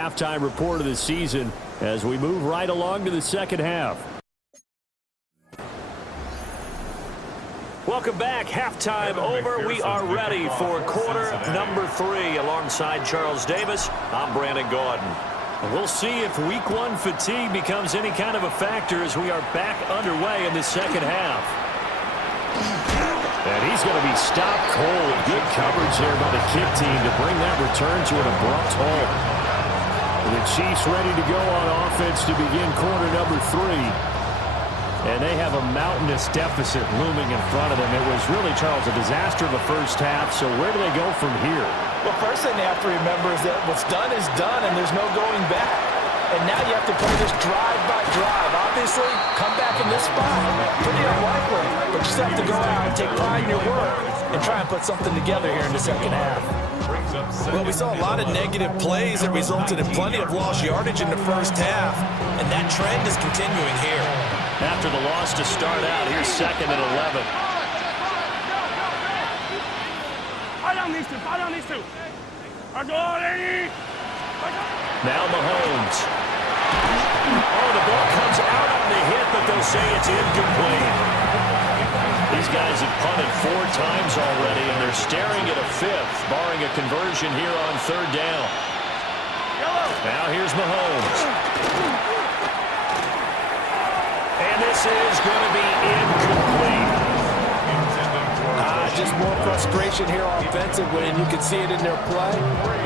Halftime report of the season as we move right along to the second half. Welcome back. Halftime over. We are ready for quarter number 3. Alongside Charles Davis, I'm Brandon Gordon. We'll see if week 1 fatigue becomes any kind of a factor as we are back underway in the second half. And he's going to be stopped cold. Good coverage there by the kick team to bring that return to an abrupt halt. The Chiefs ready to go on offense to begin quarter number 3. And they have a mountainous deficit looming in front of them. It was really, Charles, a disaster of a first half. So where do they go from here? Well, first thing they have to remember is that what's done is done, and there's no going back. And now you have to play this drive by drive. Obviously, come back in this spot. Pretty unlikely, but you just have to go out and take pride in your work and try and put something together here in the second half. Well, we saw a lot of negative plays that resulted in plenty of lost yardage in the first half, and that trend is continuing here. After the loss to start out, here's 2nd and 11. Now Mahomes. Oh, the ball comes out on the hit, but they'll say it's incomplete. These guys have punted 4 times already, and they're staring at a 5th, barring a conversion here on 3rd down. Now here's Mahomes. And this is going to be incomplete. Just more frustration here offensively, and you can see it in their play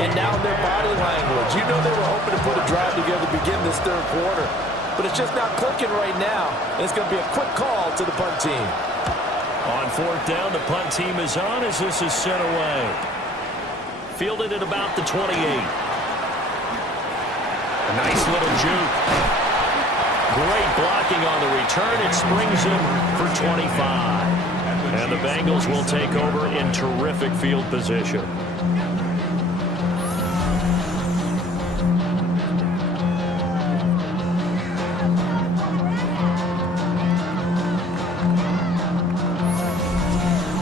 and now in their body language. You know they were hoping to put a drive together to begin this 3rd quarter, but it's just not clicking right now, and it's going to be a quick call to the punt team. On 4th down, the punt team is on as this is sent away. Fielded at about the 28. A nice little juke. Great blocking on the return. It springs him for 25. And the Bengals will take over in terrific field position.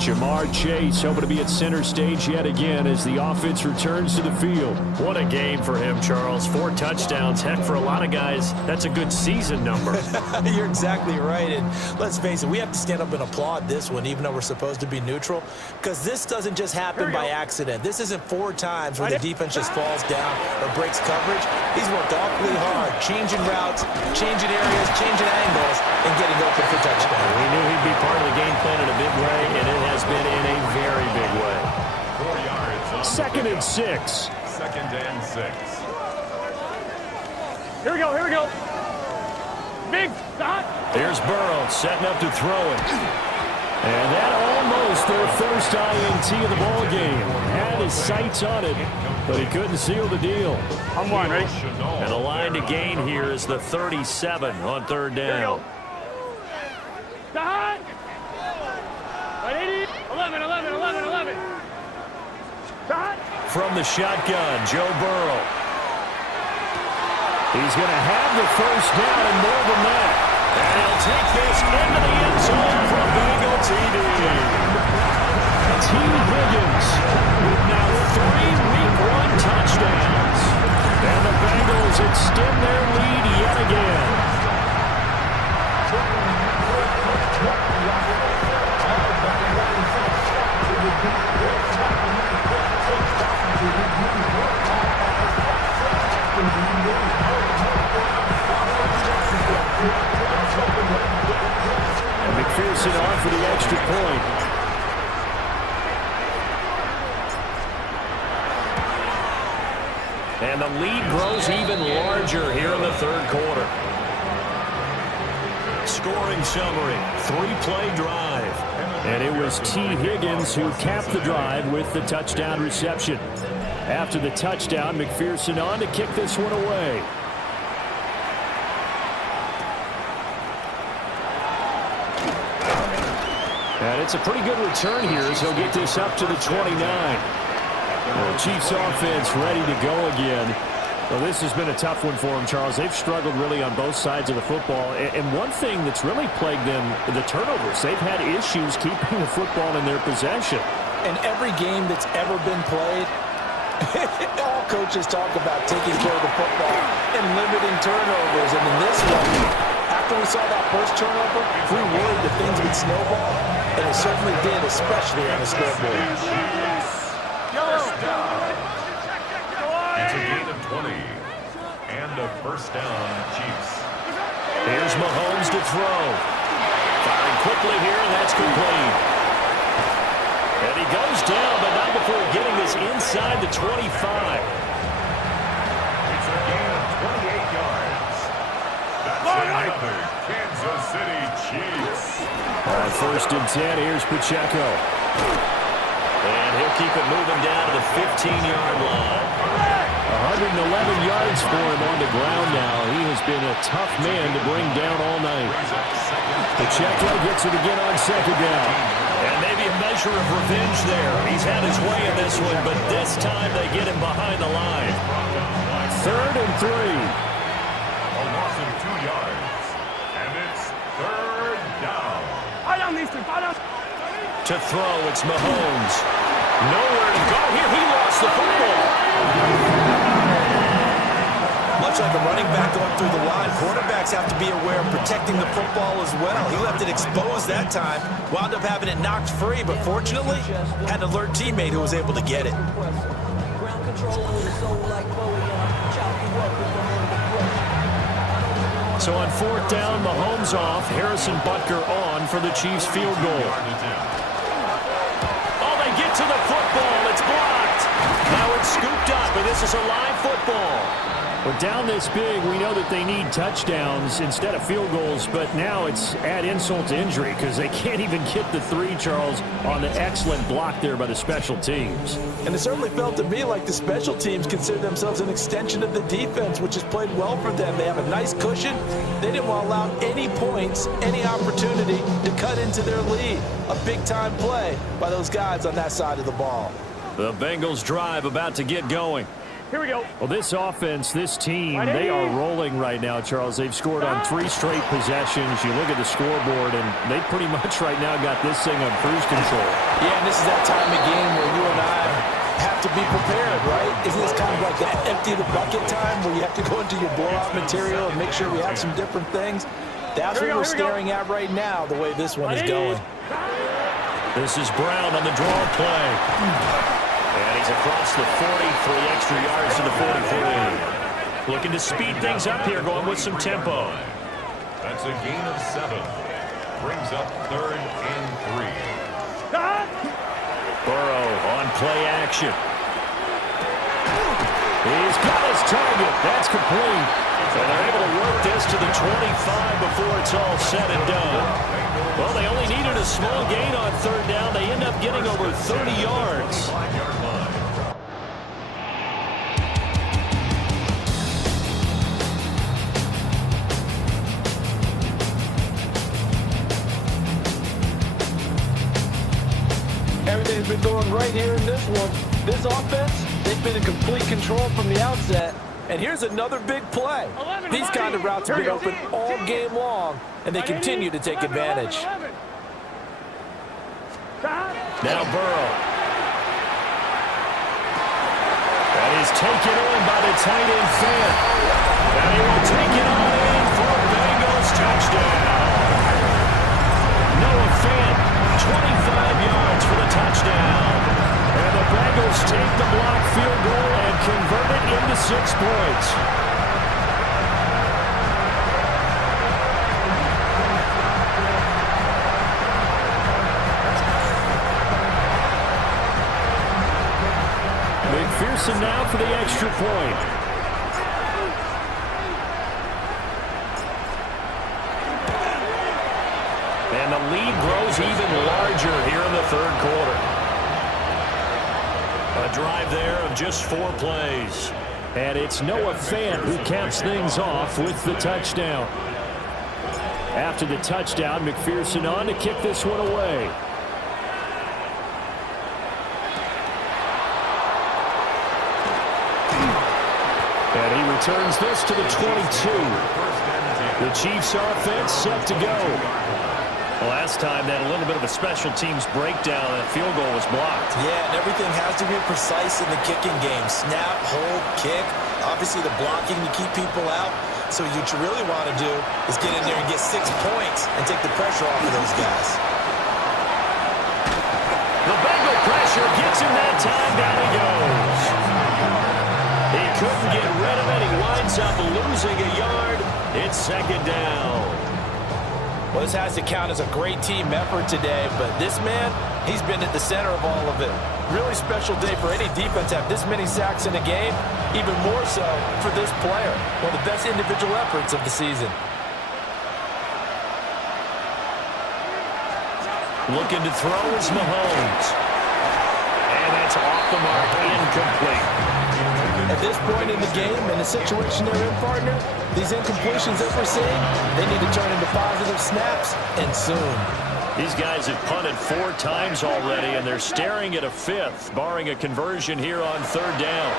Jamar Chase hoping to be at center stage yet again as the offense returns to the field. What a game for him, Charles. 4 touchdowns. Heck, for a lot of guys, that's a good season number. You're exactly right. And let's face it, we have to stand up and applaud this one, even though we're supposed to be neutral, because this doesn't just happen by accident. This isn't 4 times where the defense just falls down or breaks coverage. He's worked awfully hard, changing routes, changing areas, changing angles, and getting open for touchdown. We knew he'd be part of the game plan in a big way, and it has been in a very big way. 4 yards. 2nd and 6. 2nd and 6. Here we go, here we go. Big dot. Here's Burrow setting up to throw it. And that almost their first INT of the ball game. Had his sights on it, but he couldn't seal the deal. I'm one, ready? And the line to gain here is the 37 on 3rd down. Dot. 11, 11, 11, 11. Dot. From the shotgun, Joe Burrow. He's going to have the first down and more than that. And he'll take this into the end zone from Bengal TD. T. Higgins with now 3 Week 1 touchdowns. And the Bengals extend their lead yet again. And McPherson on for the extra point. And the lead grows even larger here in the 3rd quarter. Scoring summary, 3-play drive. And it was T. Higgins who capped the drive with the touchdown reception. After the touchdown, McPherson on to kick this one away. And it's a pretty good return here as he'll get this up to the 29. The Chiefs offense ready to go again. Well, this has been a tough one for them, Charles. They've struggled really on both sides of the football. And one thing that's really plagued them, the turnovers. They've had issues keeping the football in their possession. In every game that's ever been played, All coaches talk about taking care of the football and limiting turnovers. And in this one, after we saw that first turnover, we worried that things would snowball. And it certainly did, especially on the scoreboard. It's a gain of 20. And a first down, Chiefs. Here's Mahomes to throw. Firing quickly here, and that's complete. And he goes down, but not before getting this inside the 25. It's a gain of 28 yards. That's it, the Kansas City Chiefs. First and 10, here's Pacheco. And he'll keep it moving down to the 15-yard line. 111 yards for him on the ground now. He has been a tough man to bring down all night. Pacheco gets it again on second down. And maybe a measure of revenge there. He's had his way in this one, but this time they get him behind the line. 3rd and 3. A loss of 2 yards. And it's 3rd down. To throw, it's Mahomes. Nowhere to go here. He lost the football. Much like a running back going through the line, quarterbacks have to be aware of protecting the football as well. He left it exposed that time, wound up having it knocked free, but fortunately, had an alert teammate who was able to get it. So on 4th down, Mahomes off, Harrison Butker on for the Chiefs field goal. Oh, they get to the football. It's blocked. Now it's scooped up, and this is a live football. But down this big, we know that they need touchdowns instead of field goals, but now it's add insult to injury because they can't even get the 3, Charles, on the excellent block there by the special teams. And it certainly felt to me like the special teams consider themselves an extension of the defense, which has played well for them. They have a nice cushion. They didn't want to allow any points, any opportunity to cut into their lead. A big-time play by those guys on that side of the ball. The Bengals drive about to get going. Here we go. Well, this offense, this team, they are rolling right now, Charles. They've scored on 3 straight possessions. You look at the scoreboard, and they pretty much right now got this thing on cruise control. Yeah, and this is that time of game where you and I have to be prepared, right? Isn't this kind of like that empty the bucket time where you have to go into your blowout material and make sure we have some different things? That's what we're staring at right now, the way this one is going. This is Brown on the draw play. And he's across the 40 for the extra yards to the 43. Looking to speed things up here, going with some tempo. That's a gain of 7. Brings up 3rd and 3. Burrow on play action. He's got his target. That's complete. And they're able to work this to the 25 before it's all said and done. Well, they only needed a small gain on 3rd down. They end up getting over 30 yards. Everything's been going right here in this one. This offense, they've been in complete control from the outset. And here's another big play. These kind of routes have been open all game long, and they continue to take advantage. Now Burrow. That is taken on by the tight end Fant. And he will take it on in for a Bengals touchdown. Noah Fant, 25 yards for the touchdown. And the Bengals take the block field goal and convert it into 6 points. McPherson now for the extra point. And the lead grows even larger here in the 3rd quarter. A drive there of just 4 plays. And it's Noah Fant who caps things off with the touchdown. After the touchdown, McPherson on to kick this one away. And he returns this to the 22. The Chiefs offense set to go. Well, last time that a little bit of a special teams breakdown, that field goal was blocked. Yeah, and everything has to be precise in the kicking game. Snap, hold, kick. Obviously the blocking to keep people out. So what you really want to do is get in there and get 6 points and take the pressure off of those guys. The Bengal pressure gets him that time. Down he goes. He couldn't get rid of it. He winds up losing a yard. It's second down. Well, this has to count as a great team effort today, but this man, he's been at the center of all of it. Really special day for any defense to have this many sacks in a game, even more so for this player. One of the best individual efforts of the season. Looking to throw is Mahomes. And that's off the mark, incomplete. At this point in the game, in the situation they're in, partner, these incompletions that we're seeing, they need to turn into positive snaps, and soon. These guys have punted 4 times already, and they're staring at a 5th, barring a conversion here on 3rd down.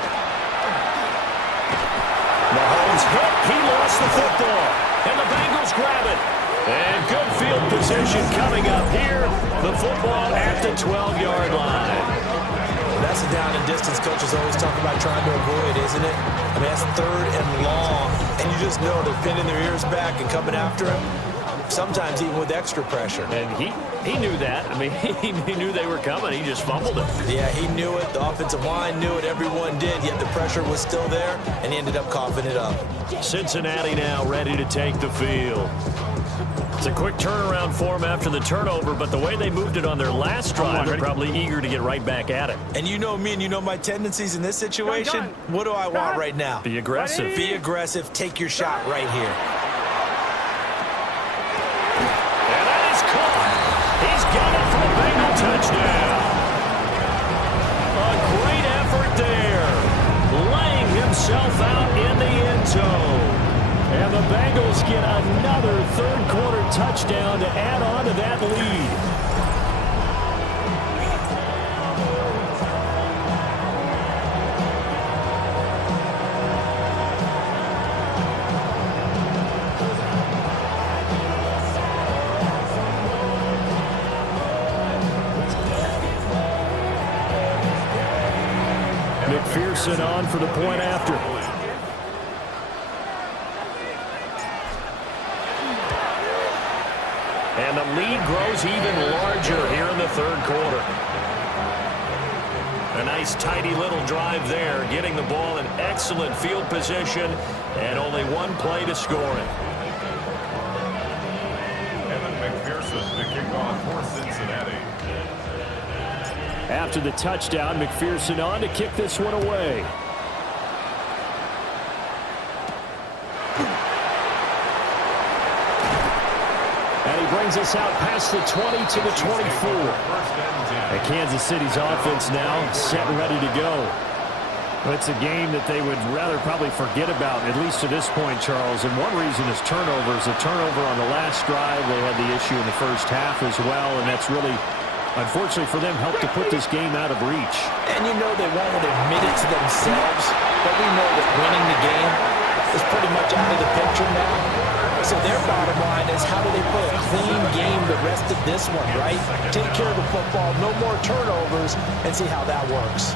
Mahomes hit. He lost the football, and the Bengals grab it. And good field position coming up here. The football at the 12-yard line. That's a down and distance coaches always talk about trying to avoid, isn't it? I mean, that's 3rd and long, and you just know they're pinning their ears back and coming after him, sometimes even with extra pressure. And he knew that. I mean, he knew they were coming. He just fumbled it. Yeah, he knew it. The offensive line knew it. Everyone did, yet the pressure was still there, and he ended up coughing it up. Cincinnati now ready to take the field. It's a quick turnaround for them after the turnover, but the way they moved it on their last drive, they're probably eager to get right back at it. And you know me and you know my tendencies in this situation. What do I want right now? Be aggressive. Be aggressive. Take your shot right here. And that is caught. He's got it for a Bengal touchdown. A great effort there. Laying himself out in the end zone. And the Bengals get another 3rd quarter touchdown to add on to that lead. McPherson on for the point after. And the lead grows even larger here in the 3rd quarter. A nice, tidy little drive there, getting the ball in excellent field position, and only 1 play to score it. Evan McPherson to kick off for Cincinnati. After the touchdown, McPherson on to kick this one away. Brings us out past the 20 to the 24. And Kansas City's offense now set and ready to go. Well, it's a game that they would rather probably forget about, at least to this point, Charles. And one reason is turnovers. A turnover on the last drive. They had the issue in the first half as well, and that's really, unfortunately for them, helped to put this game out of reach. And you know they won't admit it to themselves, but we know that winning the game is pretty much out of the picture now. So their bottom line is, how do they play a clean game the rest of this one, right? Take care of the football, no more turnovers, and see how that works.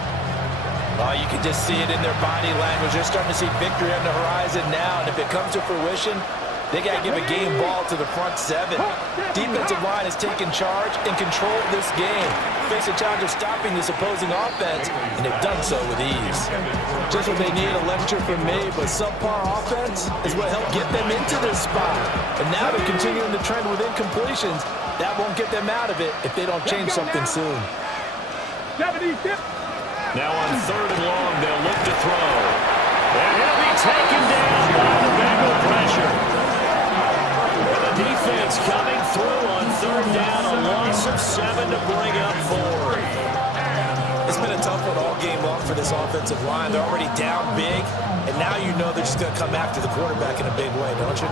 Oh, you can just see it in their body language. They're starting to see victory on the horizon now, and if it comes to fruition, they got to give a game ball to the front 7. Defensive line has taken charge and controlled this game. Face a challenge of stopping this opposing offense, and they've done so with ease. Just what they need, a lecture from me, but subpar offense is what helped get them into this spot. And now they're continuing the trend with incompletions. That won't get them out of it if they don't change something soon. Now on 3rd and long, they'll look to throw. And he'll be taken down by the Bengal pressure. Defense coming through on 3rd down, a loss of 7 to bring up 4. It's been a tough one all game long for this offensive line. They're already down big, and now you know they're just going to come after the quarterback in a big way, don't you?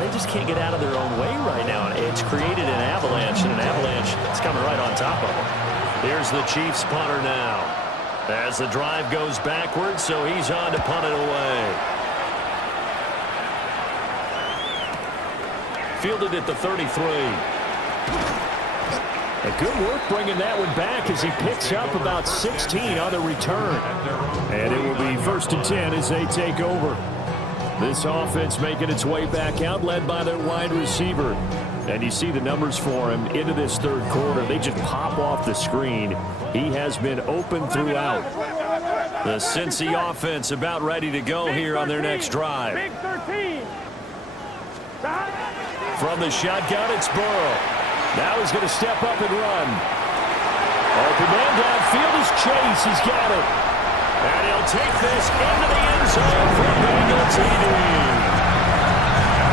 They just can't get out of their own way right now. It's created an avalanche, and an avalanche is coming right on top of them. Here's the Chiefs punter now. As the drive goes backwards, so he's on to punt it away. Fielded at the 33. And good work bringing that one back as he picks up about 16 on the return. And it will be 1st and 10 as they take over. This offense making its way back out, led by their wide receiver. And you see the numbers for him into this third quarter. They just pop off the screen. He has been open throughout. The Cincy offense about ready to go here on their next drive. Big 13. From the shotgun, it's Burrow. Now he's going to step up and run. Open man downfield is Chase. He's got it. And he'll take this into the end zone for a Bengal TD.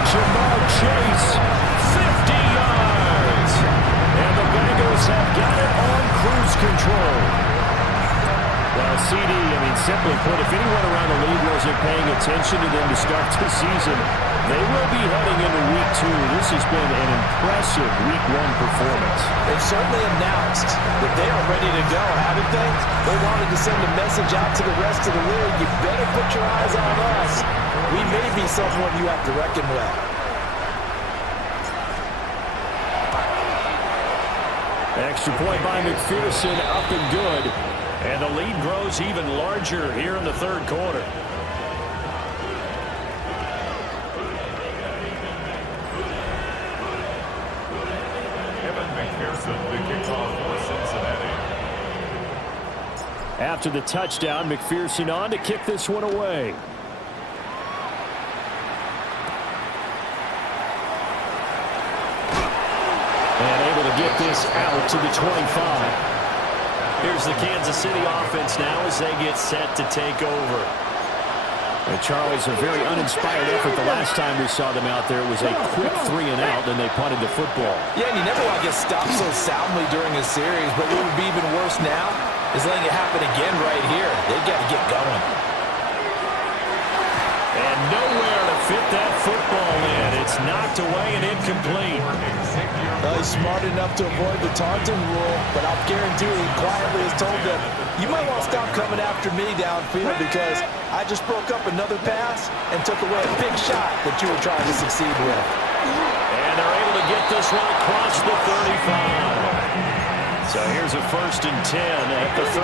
Jamar Chase, 50 yards. And the Bengals have got it on cruise control. Well, CD, I mean, simply put, if anyone around the league wasn't paying attention to them to start the season, they will be heading into Week 2. This has been an impressive Week 1 performance. They've certainly announced that they are ready to go, haven't they? They wanted to send a message out to the rest of the league. You better put your eyes on us. We may be someone you have to reckon with. Extra point by McPherson, up and good. And the lead grows even larger here in the third quarter. After the touchdown, McPherson on to kick this one away. And able to get this out to the 25. Here's the Kansas City offense now as they get set to take over. And Charles, a very uninspired effort the last time we saw them out there. It was a quick 3 and out, then they punted the football. Yeah, and you never want to get stopped so soundly during a series, but what would be even worse now is letting it happen again right here. They've got to get going. And nowhere to fit that football in. It's knocked away and incomplete. He's smart enough to avoid the taunting rule, but I'll guarantee he quietly has told them, you might want to stop coming after me downfield because I just broke up another pass and took away a big shot that you were trying to succeed with. And they're able to get this one across the 35. So here's a 1st and 10 at the 38.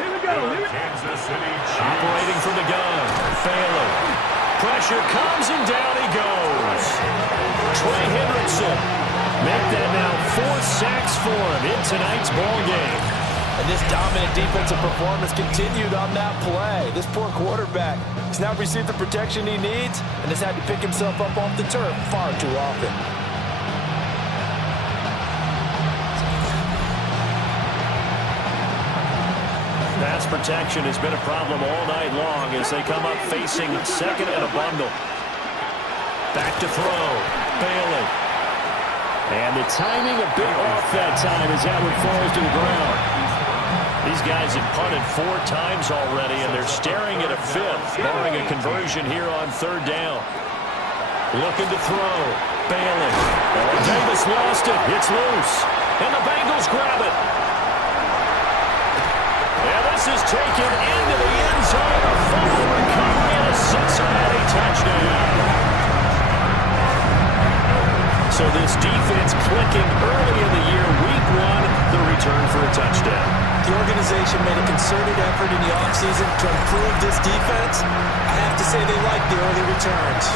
Here we go. Kansas City Chiefs. Operating from the gun. Bailey. Pressure comes and down he goes. Trey Hendrickson. Make that now 4 sacks for him in tonight's ball game. And this dominant defensive performance continued on that play. This poor quarterback has now received the protection he needs and has had to pick himself up off the turf far too often. Pass protection has been a problem all night long as they come up facing second and a bundle. Back to throw. Bailey. And the timing a bit off that time as that one falls to the ground. These guys have punted 4 times already, and they're staring at a 5th, barring a conversion here on 3rd down. Looking to throw. Bailey. Oh, Davis lost it. It's loose. And the Bengals grab it. And this is taken into the end zone. A fumble recovery and a Cincinnati touchdown. So this defense clicking early in the year, Week 1, the return for a touchdown. The organization made a concerted effort in the offseason to improve this defense. I have to say they like the early returns.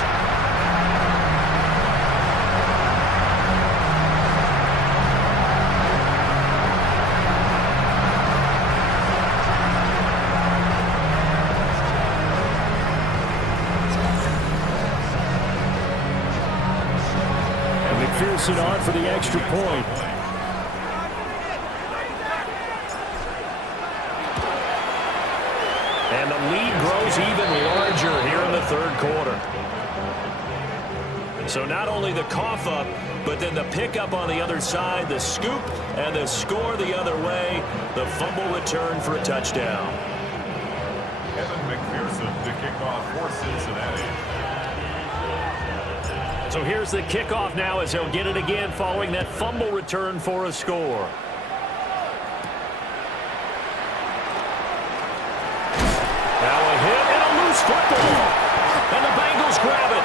McPherson on for the extra point. And the lead grows even larger here in the third quarter. So not only the cough up, but then the pickup on the other side, the scoop, and the score the other way, the fumble return for a touchdown. Evan McPherson to kick off for Cincinnati. So here's the kickoff now as they'll get it again following that fumble return for a score. Now a hit and a loose football. And the Bengals grab it.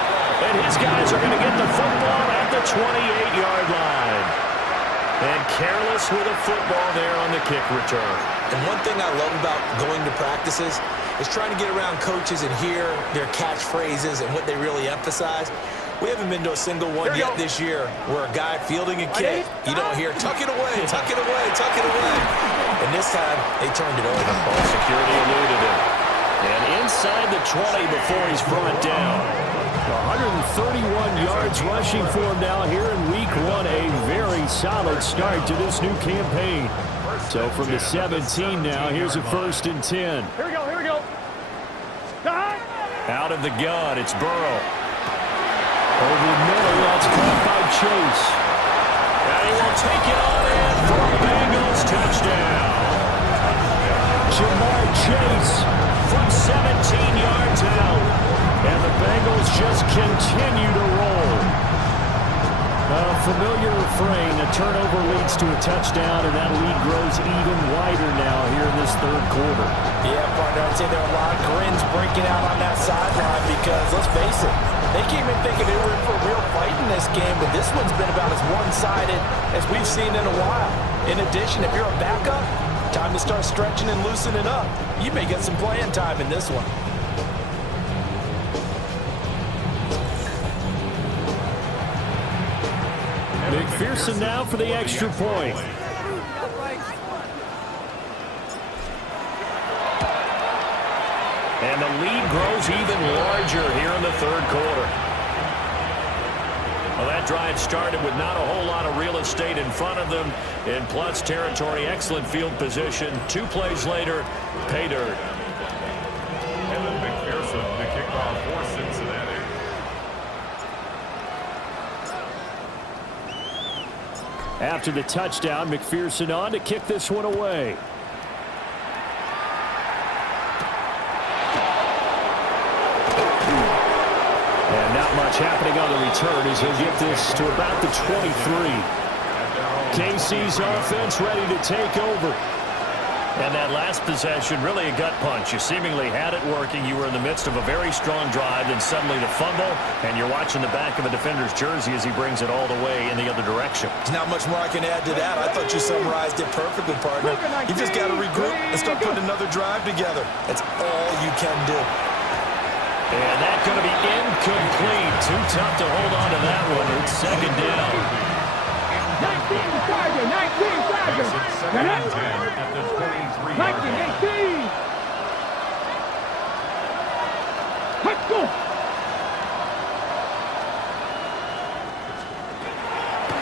And his guys are going to get the football at the 28-yard line. And careless with a football there on the kick return. And one thing I love about going to practices is trying to get around coaches and hear their catchphrases and what they really emphasize. We haven't been to a single one yet this year where a guy fielding a kick, you don't hear, tuck it away, tuck it away, tuck it away. And this time, they turned it over. Ball security eluded him. And inside the 20 before he's brought down. 131 yards rushing for him now here in week 1. A very solid start to this new campaign. So from the 17 now, here's a 1st and 10. Here we go, here we go. Out of the gun, it's Burrow. Over the middle, that's caught by Chase. And he will take it on in for a Bengals touchdown. Jamar Chase From 17 yards out. And the Bengals just continue to roll. A familiar refrain, a turnover leads to a touchdown, and that lead grows even wider now here in this 3rd quarter. Yeah, partner, I'd say there are a lot of grins breaking out on that sideline because, let's face it, they came in thinking they were in for a real fight in this game, but this one's been about as one-sided as we've seen in a while. In addition, if you're a backup, time to start stretching and loosening up. You may get some playing time in this one. McPherson now for the extra point. And the lead grows even larger here in the 3rd quarter. Well, that drive started with not a whole lot of real estate in front of them. In plus territory, excellent field position. 2 plays later, pay dirt. And then McPherson to kick off for Cincinnati. After the touchdown, McPherson on to kick this one away. And not much happening on the return as he'll get this to about the 23. KC's offense ready to take over. And that last possession, really a gut punch. You seemingly had it working. You were in the midst of a very strong drive, then suddenly the fumble, and you're watching the back of a defender's jersey as he brings it all the way in the other direction. There's not much more I can add to that. I thought you summarized it perfectly, partner. You've just got to regroup and start putting another drive together. That's all you can do. And that's going to be incomplete. Too tough to hold on to that one. It's 2nd down. 19 Tiger, 19 Tiger. 2nd and 10 at the 23-yard line. 19, 18. Let's go.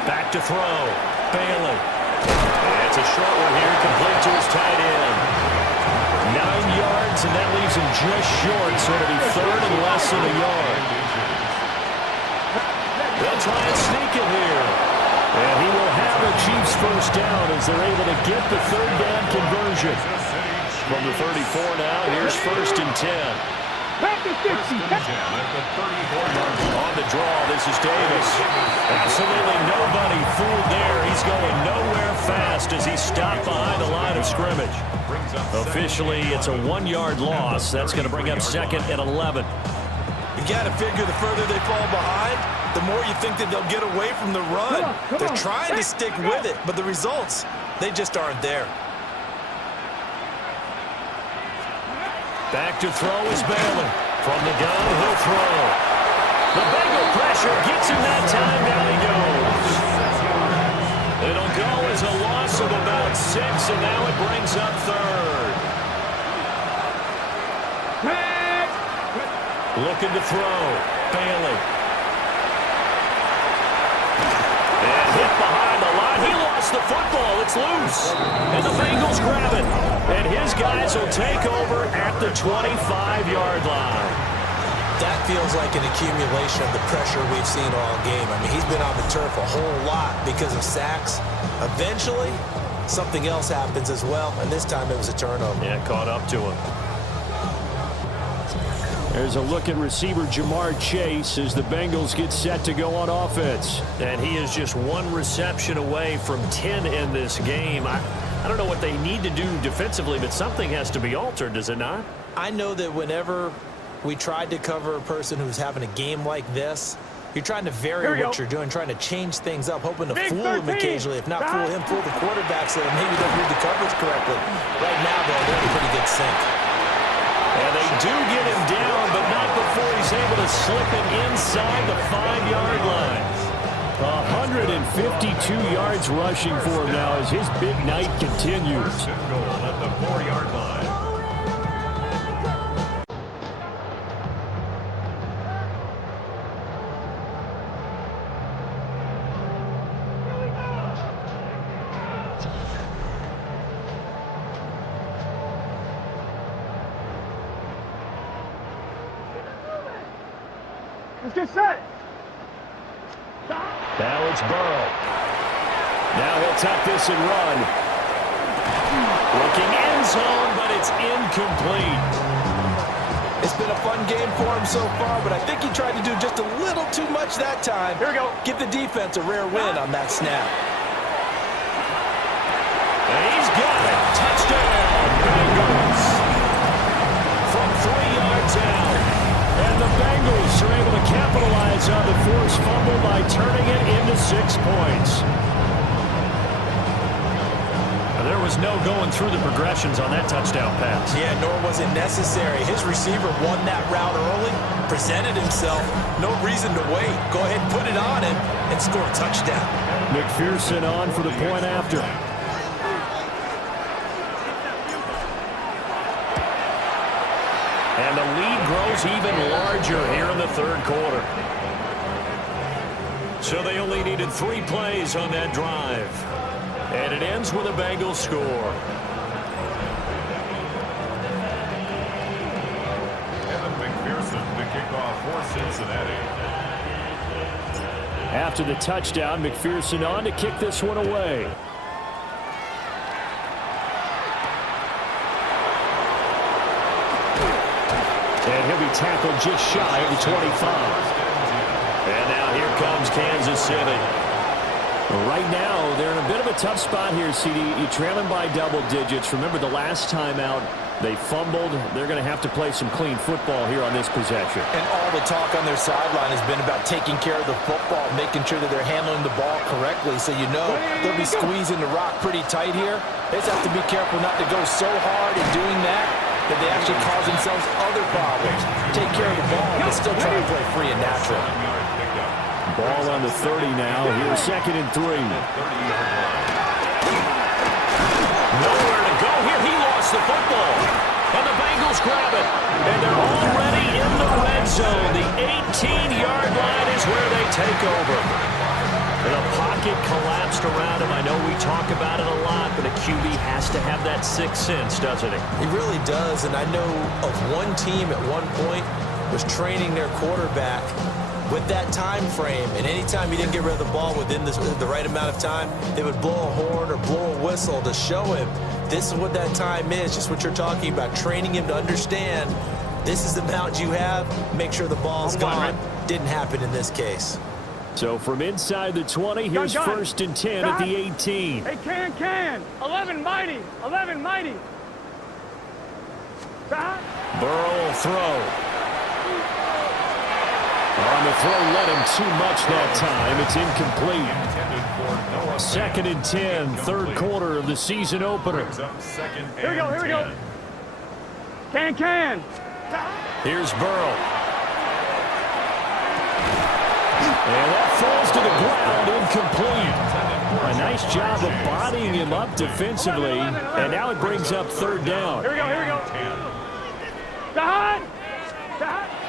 Back to throw. Bailey. And it's a short one here, complete to his tight end. 9 yards, and that leaves him just short, so it'll be 3rd and less than a yard. They'll try and sneak it here. And he will have a Chiefs 1st down as they're able to get the 3rd down conversion. From the 34 now, here's 1st and 10. Back to 60. 1st and 10 at the 34-yard line. On the draw, this is Davis. Absolutely nobody fooled there. He's going nowhere fast as he stopped behind the line of scrimmage. Officially, it's a 1-yard loss. That's going to bring up 2nd and 11. You got to figure the further they fall behind, the more you think that they'll get away from the run. They're trying to stick with it, but the results, they just aren't there. Back to throw is Bailey. From the gun, he'll throw. The Bengal pressure gets him that time. Down he goes. It'll go as a loss of about 6, and now it brings up 3rd. Looking to throw. Bailey. And hit behind the line. He lost the football. It's loose. And the Bengals grab it. And his guys will take over at the 25-yard line. That feels like an accumulation of the pressure we've seen all game. I mean, he's been on the turf a whole lot because of sacks. Eventually, something else happens as well, and this time it was a turnover. Yeah, caught up to him. There's a look at receiver Jamar Chase as the Bengals get set to go on offense. And he is just 1 reception away from 10 in this game. I don't know what they need to do defensively, but something has to be altered, does it not? I know that whenever we tried to cover a person who's having a game like this. You're trying to vary what you're doing, trying to change things up, hoping to fool him occasionally. If not fool him, fool the quarterback so that maybe they'll read the coverage correctly. Right now, though, they're in a pretty good sync. And they do get him down, but not before he's able to slip him inside the 5-yard line. 152 yards rushing for him now as his big night continues. Goal at the 4-yard line. Let's get set. Now it's Burrow. Now he'll tuck this and run. Looking end zone, but it's incomplete. It's been a fun game for him so far, but I think he tried to do just a little too much that time. Here we go. Give the defense a rare win on that snap. And he's got it. Touchdown, Bengals. From 3 yards out. And the Bengals are able to capitalize on the forced fumble by turning it into 6 points. There was no going through the progressions on that touchdown pass. Yeah, nor was it necessary. His receiver won that route early, presented himself. No reason to wait. Go ahead and put it on him and score a touchdown. McPherson on for the point after. And the lead grows even larger here in the third quarter. So they only needed 3 plays on that drive. And it ends with a Bengals score. Evan McPherson to kick off for Cincinnati. After the touchdown, McPherson on to kick this one away. And he'll be tackled just shy of the 25. And now here comes Kansas City. Right now, they're in a bit of a tough spot here, CD. You're trailing by double digits. Remember the last time out, they fumbled. They're going to have to play some clean football here on this possession. And all the talk on their sideline has been about taking care of the football, making sure that they're handling the ball correctly. So you know they'll be squeezing the rock pretty tight here. They just have to be careful not to go so hard in doing that they actually cause themselves other problems. Take care of the ball, but still try to play free and natural. Ball on the 30 now. Here's 2nd and 3. Nowhere to go here. He lost the football. And the Bengals grab it. And they're already in the red zone. The 18-yard line is where they take over. And the pocket collapsed around him. I know we talk about it a lot, but a QB has to have that sixth sense, doesn't he? He really does. And I know of one team at one point was training their quarterback with that time frame, and anytime he didn't get rid of the ball within the right amount of time, they would blow a horn or blow a whistle to show him this is what that time is, just what you're talking about, training him to understand this is the amount you have, make sure the ball's gone. Didn't happen in this case. So from inside the 20, here's 1st and 10 at the 18. Hey, can. 11 mighty. 11 mighty. Burrow will throw. On the throw, let him too much that time. It's incomplete. 2nd and 10, third quarter of the season opener. Here we go. Can. Here's Burrow. And that falls to the ground, incomplete. A nice job of bodying him up defensively, and now it brings up 3rd down. Here we go.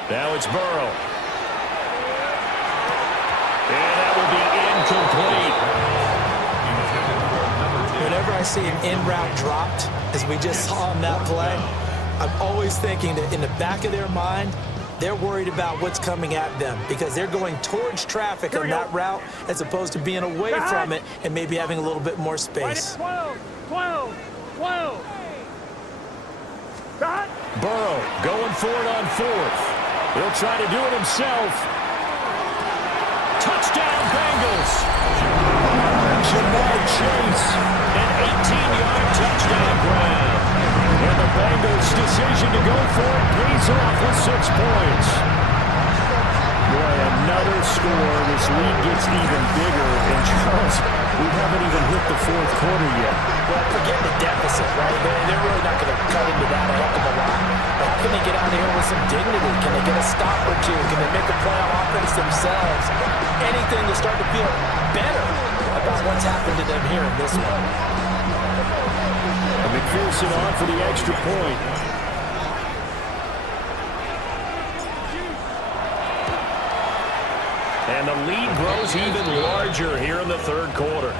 Now it's Burrow. And that will be incomplete. Whenever I see an in-route dropped, as we just saw on that play, I'm always thinking that in the back of their mind, they're worried about what's coming at them because they're going towards traffic on that route as opposed to being away from it and maybe having a little bit more space. 12. Burrow going for it on 4th. He'll try to do it himself. Touchdown, Bengals. Jamar Chase. An 18-yard touchdown grab. And the Bengals' decision to go for it pays off with 6 points. Boy, another score. This lead gets even bigger. And Charles, we haven't even hit the 4th quarter yet. Well, forget the deficit, right? They're really not going to cut into that a heck of a lot. But how can they get out of here with some dignity? Can they get a stop or two? Can they make a play on offense themselves? Anything to start to feel better about what's happened to them here in this one. And McPherson on for the extra point. And the lead grows even larger here in the 3rd quarter.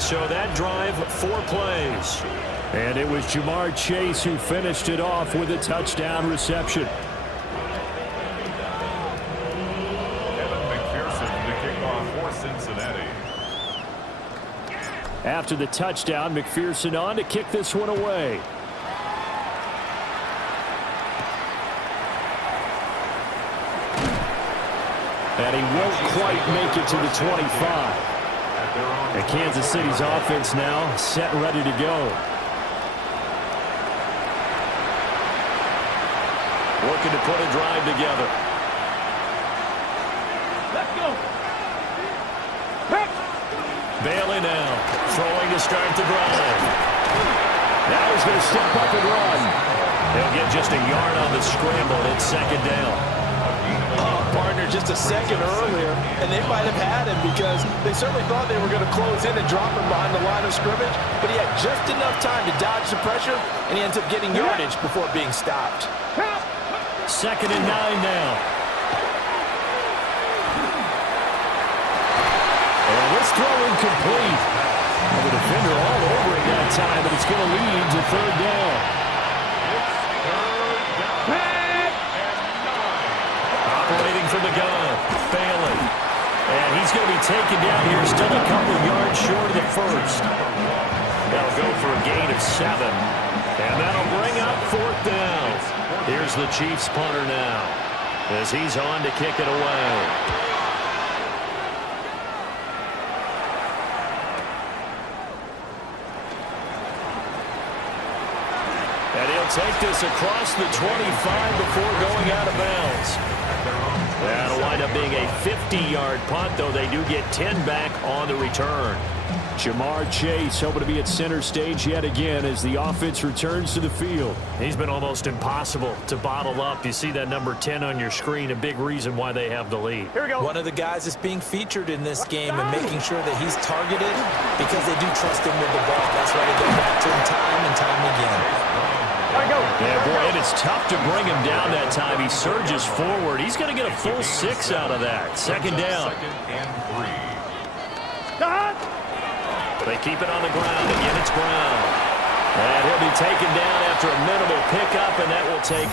So that drive, 4 plays. And it was Jamar Chase who finished it off with a touchdown reception. McPherson to kick off for Cincinnati. After the touchdown, McPherson on to kick this one away. And he won't quite make it to the 25. And Kansas City's offense now set and ready to go. Working to put a drive together. Let's go. Bailey now, throwing to start the drive. Now he's going to step up and run. He'll get just a yard on the scramble. It's 2nd down. Partner just a second earlier, and they might have had him because they certainly thought they were going to close in and drop him behind the line of scrimmage, but he had just enough time to dodge the pressure, and he ends up getting yardage before being stopped. 2nd and 9 now. And this throw incomplete. And the defender all over it that time, but it's going to lead to 3rd down. Operating from the gun, Bailey. And he's going to be taken down here, still a couple yards short of the 1st. They'll go for a gain of 7. And that'll bring up 4th down. Here's the Chiefs punter now, as he's on to kick it away. And he'll take this across the 25 before going out of bounds. That'll wind up being a 50-yard punt, though they do get 10 back on the return. Jamar Chase hoping to be at center stage yet again as the offense returns to the field. He's been almost impossible to bottle up. You see that number 10 on your screen, a big reason why they have the lead. Here we go. One of the guys that's being featured in this game and making sure that he's targeted because they do trust him with the ball. That's why they go back to him time and time again. There we go. Yeah, boy, and it's tough to bring him down that time. He surges forward. He's going to get a full 6 out of that. 2nd down. 2nd and 3. They keep it on the ground. Again, it's Brown. And he'll be taken down after a minimal pickup, and that will take